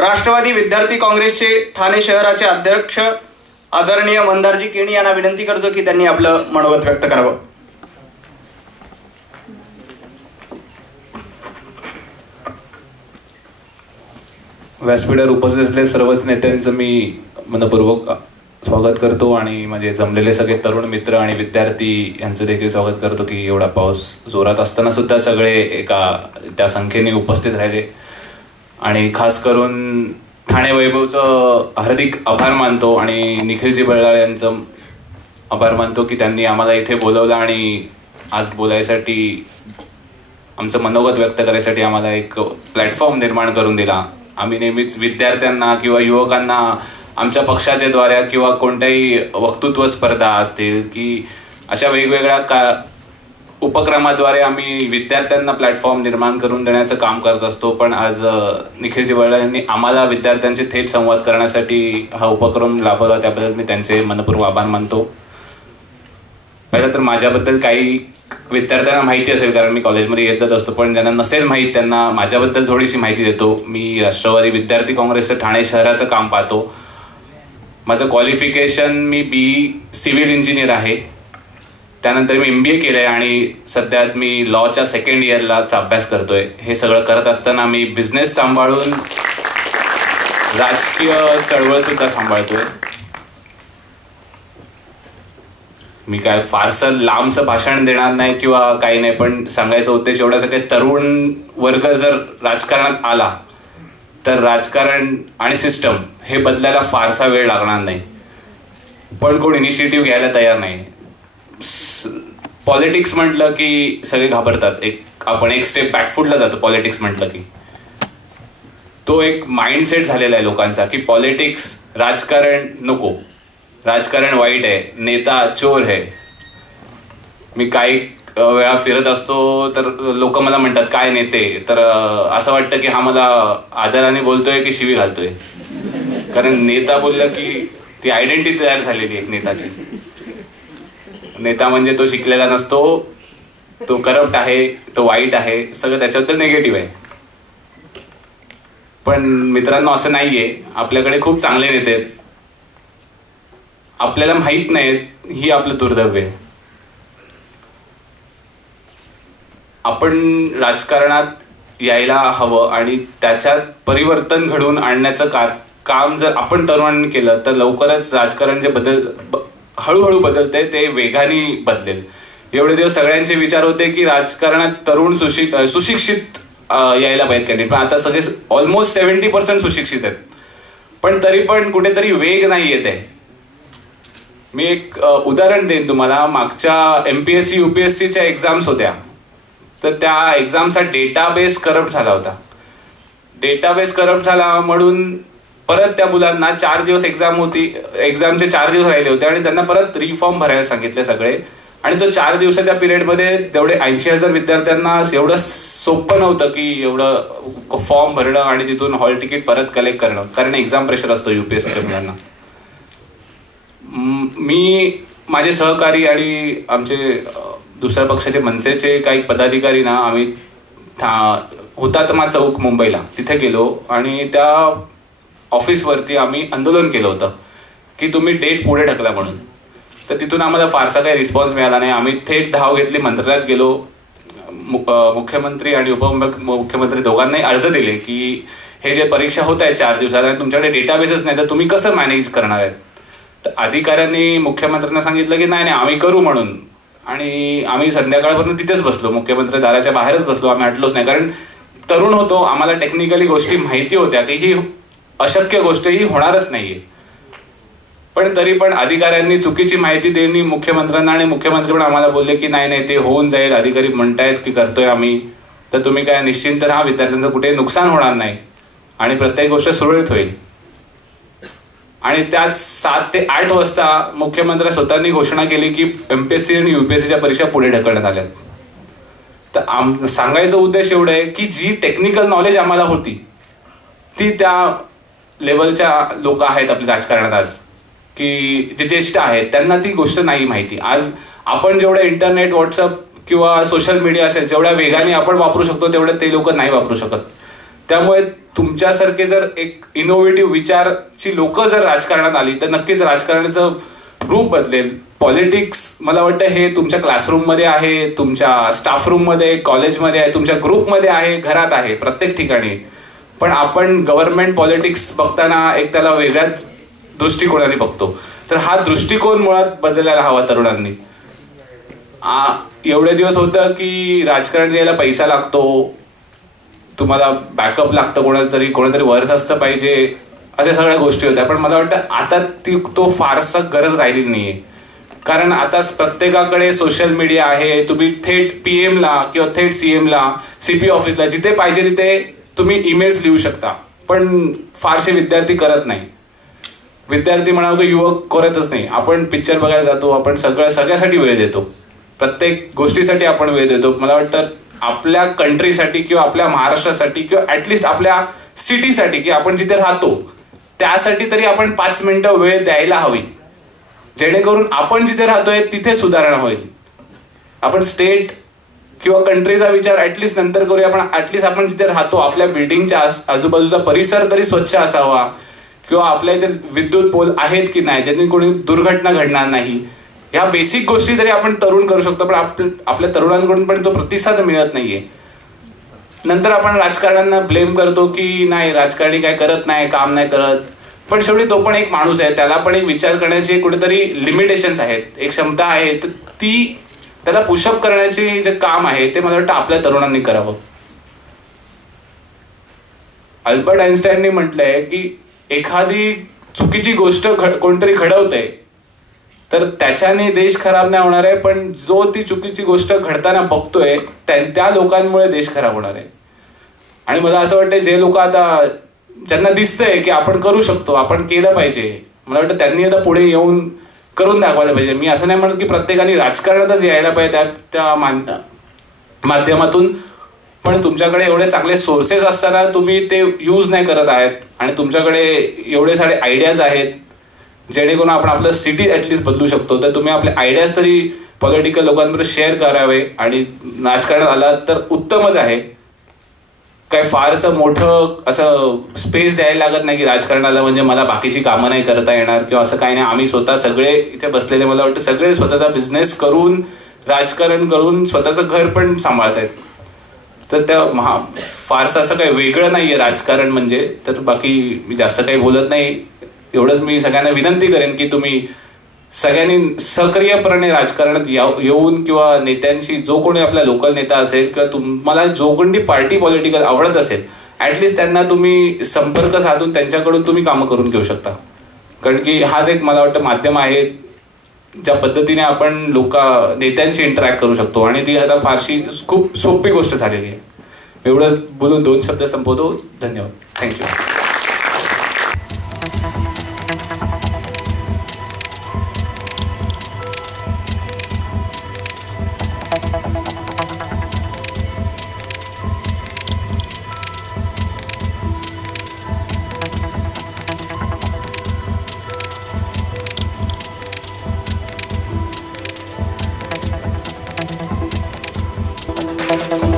राष्ट्रवादी विद्यार्थी काँग्रेसचे ठाणे शहराचे अध्यक्ष आदरणीय मंदारजी केणी यांना विनंती करतो की त्यांनी आपलं मनोगत व्यक्त करावं. व्यासपीठावर उपस्थित असलेल्या सर्वच नेत्यांचं मी मनपूर्वक स्वागत करतो आणि म्हणजे जमलेले सगळे तरुण मित्र आणि विद्यार्थी यांचं देखील स्वागत करतो की एवढा पाऊस जोरात असताना सुद्धा सगळे एका त्या संख्येने उपस्थित राहिले. आणि खास करून ठाणे वैभवचं हार्दिक आभार मानतो आणि निखिलजी बल्लाळ यांचं आभार मानतो की त्यांनी आम्हाला इथे बोलवलं आणि आज बोलायसाठी आमचं मनोगत व्यक्त करायसाठी आम्हाला एक प्लॅटफॉर्म निर्माण करून दिला. आम्ही नेहमीच विद्यार्थ्यांना किंवा युवकांना आमच्या पक्षाच्या द्वारे किंवा कोणत्याही वक्तृत्व स्पर्धा असतील की अशा वेगवेगळ्या उपक्रमाद्वारे आम्ही विद्यार्थ्यांना प्लॅटफॉर्म निर्माण करून देण्याचं काम करत असतो. पण आज निखिलजी बल्लाळ यांनी आम्हाला विद्यार्थ्यांचे थेट संवाद करण्यासाठी हा उपक्रम लाभवला, त्याबद्दल मी त्यांचे मनपूर्वक आभार मानतो. पहिलं तर माझ्याबद्दल काही विद्यार्थ्यांना माहिती असेल कारण मी कॉलेजमध्ये येत जात असतो, पण ज्यांना नसेल माहीत त्यांना माझ्याबद्दल थोडीशी माहिती देतो. मी राष्ट्रवादी विद्यार्थी काँग्रेसचं ठाणे शहराचं काम पाहतो. माझं qualification me BE civil engineer आहे. त्यानंतर मी MBA केलं आहे आणि सध्या मी लॉच्या सेकंड इयरलाचा अभ्यास करतोय. हे सगळं करत असताना मी बिझनेस सांभाळून राजकीय चळवळसुद्धा सांभाळतोय. मी काय फारसं लांबचं भाषण देणार नाही किंवा काही नाही, पण सांगायचा उद्देश एवढाच आहे की तरुण वर्ग जर राजकारणात आला तर राजकारण आणि सिस्टम हे बदलायला फारसा वेळ लागणार नाही. पण कोण इनिशिएटिव्ह घ्यायला तयार नाही. पॉलिटिक्स म्हटलं की सगळे घाबरतात. आपण एक स्टेप बॅकफुटला जातो पॉलिटिक्स म्हटलं की. तो एक माइंडसेट झालेला आहे लोकांचा की पॉलिटिक्स राजकारण नको, राजकारण वाईट आहे, नेता चोर आहे. मी काही वेळा फिरत असतो तर लोक मला म्हणतात काय नेते, तर असं वाटतं की हा मला आदराने बोलतोय की शिवी घालतोय. कारण नेता बोललं की ती आयडेंटिटी तयार झालेली एक नेताची. नेता म्हणजे तो शिकलेला नसतो, तो करप्ट आहे, तो वाईट आहे, सगळं त्याच्याबद्दल निगेटिव्ह आहे. पण मित्रांनो असं नाहीये. आपल्याकडे खूप चांगले नेते आहेत, आपल्याला माहीत नाहीत, ही आपलं दुर्दैव आहे. आपण राजकारणात यायला हवं आणि त्याच्यात परिवर्तन घडवून आणण्याचं काम जर आपण तरुणांनी केलं तर लवकरच राजकारण जे हळूहळू बदलते ते वेगाने बदलेल. एवढे दिवस सगळ्यांचे विचार होते की राजकारणात तरुण सुशिक्षित यायला पाहिजेत कॅन्डिडेट, पण आता सगळे ऑलमोस्ट 70% सुशिक्षित आहेत. पण तरी पण कुठेतरी वेग नाही येत आहे. मी एक उदाहरण देईन तुम्हाला. मागच्या MPSC UPSCच्या एक्झाम्स होत्या, तर त्या एक्झामचा डेटाबेस करप्ट झाला होता. डेटाबेस करप्ट झाला म्हणून परत त्या मुलांना 4 दिवस एक्झाम होती, एक्झामचे 4 दिवस राहिले होते आणि त्यांना परत रिफॉर्म भरायला सांगितले सगळे. आणि तो 4 दिवसाच्या पिरियडमध्ये तेवढे 80,000 विद्यार्थ्यांना एवढं सोपं नव्हतं की एवढं फॉर्म भरणं आणि तिथून हॉल तिकीट परत कलेक्ट करणं, कारण एक्झाम प्रेशर असतो UPSCच्या मुलांना. मी माझे सहकारी आणि आमचे दुसऱ्या पक्षाचे मनसेचे काही पदाधिकारी ना, आम्ही हुतात्मा चौक मुंबईला तिथे गेलो आणि त्या ऑफिसवरती आम्ही आंदोलन केलं होतं की तुम्ही डेट पुढे ढकला म्हणून. तर तिथून आम्हाला फारसा काही रिस्पॉन्स मिळाला नाही. आम्ही थेट धाव घेतली, मंत्रालयात गेलो. मुख्यमंत्री आणि उपमुख्यमंत्री दोघांनाही अर्ज दिले की हे जे परीक्षा होत आहेत 4 दिवसात आणि तुमच्याकडे डेटाबेसच नाही तर तुम्ही कसं मॅनेज करणार आहेत. तर अधिकाऱ्यांनी मुख्यमंत्र्यांना सांगितलं की नाही आम्ही करू म्हणून. आणि आम्ही संध्याकाळपर्यंत तिथेच बसलो, मुख्यमंत्री दाराच्या बाहेरच बसलो, आम्ही हटलोच नाही. कारण तरुण होतो, आम्हाला टेक्निकली गोष्टी माहिती होत्या की ही अशक्य गोष्ट ही होणारच नाहीये. पण तरी पण अधिकाऱ्यांनी चुकीची माहिती दिली मुख्यमंत्र्यांना आणि मुख्यमंत्री पण आम्हाला बोलले की नाही ते होऊन जाईल, अधिकारी म्हणतायत की करतोय आम्ही, तर तुम्ही काय निश्चिंत राहा, विद्यार्थ्यांचं कुठे नुकसान होणार नाही आणि प्रत्येक गोष्ट सुरळीत होईल. आणि त्यात 7 ते 8 वाजता मुख्यमंत्री स्वतःनी घोषणा केली की MPSC आणि UPSCच्या परीक्षा पुढे ढकलण्यात आल्यात. तर सांगायचा उद्देश एवढा आहे की जी टेक्निकल नॉलेज आम्हाला होती ती त्या लेवलच्या लोक आहेत आपल्या राजकारणात आज, की जे ज्येष्ठ आहेत त्यांना ती गोष्ट नाही माहिती. आज आपण जेवढं इंटरनेट, व्हॉट्सअप किंवा सोशल मीडिया असेल जेवढ्या वेगाने आपण वापरू शकतो तेवढं ते लोक नाही वापरू शकत. त्यामुळे तुमच्यासारखे जर एक इनोव्हेटिव्ह विचारची लोक जर राजकारणात आली तर नक्कीच राजकारणाचं रूप बदलेल. पॉलिटिक्स मला वाटतं हे तुमच्या क्लासरूममध्ये आहे, तुमच्या स्टाफ रूममध्ये, कॉलेजमध्ये आहे, तुमच्या ग्रुपमध्ये आहे, घरात आहे, प्रत्येक ठिकाणी. पण आपण गव्हर्नमेंट पॉलिटिक्स बघताना एक त्याला वेगळ्याच दृष्टिकोनाने बघतो. तर हा दृष्टिकोन मुळात बदलायला हवा तरुणांनी. एवढे दिवस होतं की राजकारण द्यायला पैसा लागतो, तुम्हाला बॅकअप लागतं, कोणातरी वर्थ असतं पाहिजे, अशा सगळ्या गोष्टी होत्या. पण मला वाटतं आता तो फारसा गरज राहिली नाहीये. कारण आता प्रत्येकाकडे सोशल मीडिया आहे. तुम्ही थेट PM ला किंवा थेट CM ला, CP ऑफिसला, जिथे पाहिजे तिथे तुम्ही ईमेल्स लिहू शकता. पण फारसे विद्यार्थी करत नाही. विद्यार्थी म्हणावं की युवक करतच नाही. आपण पिक्चर बघायला जातो, आपण सगळ्यासाठी वेळ देतो, प्रत्येक गोष्टीसाठी आपण वेळ देतो. मला वाटतं आपल्या कंट्रीसाठी किंवा आपल्या महाराष्ट्रासाठी किंवा ॲटलिस्ट आपल्या सिटीसाठी की आपण जिथे राहतो त्यासाठी तरी आपण 5 मिनिटं वेळ द्यायला हवी, जेणेकरून आपण जिथे राहतोय तिथे सुधारणा होईल. आपण स्टेट किंवा कंट्रीचा विचार ॲटलिस्ट नंतर करूया, पण ॲटलिस्ट आपण जिथे राहतो आपल्या बिल्डिंगच्या आजूबाजूचा परिसर तरी स्वच्छ असावा, किंवा आपल्या इथे विद्युत पोल आहेत की नाही ज्यातून कोणी दुर्घटना घडणार नाही. ह्या बेसिक गोष्टी तरी आपण तरुण करू शकतो, पण आपल्या तरुणांकडून पण तो प्रतिसाद मिळत नाहीये. नंतर आपण राजकारण्यांना ब्लेम करतो की नाही राजकारणी काय करत नाही, काम नाही करत. पण शेवटी तो पण एक माणूस आहे, त्याला पण एक विचार करण्याचे कुठेतरी लिमिटेशन्स आहेत, एक क्षमता आहे. तर ती त्याला पुशअप करण्याचे जे काम आहे ते मला वाटतं आपल्या तरुणांनी करावं. अल्बर्ट आइन्स्टाईननी म्हटलंय की एखादी चुकीची गोष्ट कोणतरी घडवतंय तर त्याच्याने देश खराब नाही होणार आहे, पण जो ती चुकीची गोष्ट घडताना बघतोय त्या लोकांमुळे देश खराब होणार आहे. आणि मला असं वाटतं जे लोक आता ज्यांना दिसतंय की आपण करू शकतो, आपण केलं पाहिजे, मला वाटतं त्यांनी आता पुढे येऊन करून दाखवायला पाहिजे. मी असं नाही म्हणत की प्रत्येकाने राजकारणातच यायला पाहिजे त्या माध्यमातून, पण तुमच्याकडे एवढे चांगले सोर्सेस असताना तुम्ही ते यूज नाही करत आहेत आणि तुमच्याकडे एवढे सारे आयडियाज आहेत जेणेकरून आपण आपलं सिटी ॲटलिस्ट बदलू शकतो. तर तुम्ही आपले आयडियाज तरी पॉलिटिकल लोकांबरोबर शेअर करावे आणि राजकारणात आला तर उत्तमच आहे. काय फारसं मोठं असं स्पेस द्यायला लागत नाही की राजकारणाला म्हणजे मला बाकीची कामं नाही करता येणार किंवा असं काही नाही. आम्ही स्वतः सगळे इथे बसलेले मला वाटतं सगळे स्वतःचा बिझनेस करून, राजकारण करून स्वतःचं घर पण सांभाळतायत. तर त्या फारसं असं काही वेगळं नाही आहे राजकारण म्हणजे. तर बाकी मी जास्त काही बोलत नाही. एवढंच मी सगळ्यांना विनंती करेन की तुम्ही सगळ्यांनी सक्रियपणे राजकारणात येऊन किंवा नेत्यांशी, जो कोणी आपला लोकल नेता असेल किंवा तुम्हाला जो कोणी पार्टी पॉलिटिकल आवडत असेल, ॲटलिस्ट त्यांना तुम्ही संपर्क साधून त्यांच्याकडून तुम्ही कामं करून घेऊ शकता. कारण की हाच एक मला वाटतं माध्यम आहे ज्या पद्धतीने आपण नेत्यांशी इंटरॅक्ट करू शकतो आणि ती आता फारशी खूप सोपी गोष्ट झालेली आहे. एवढंच बोलून 2 शब्द संपवतो. धन्यवाद. थँक्यू. Thank you.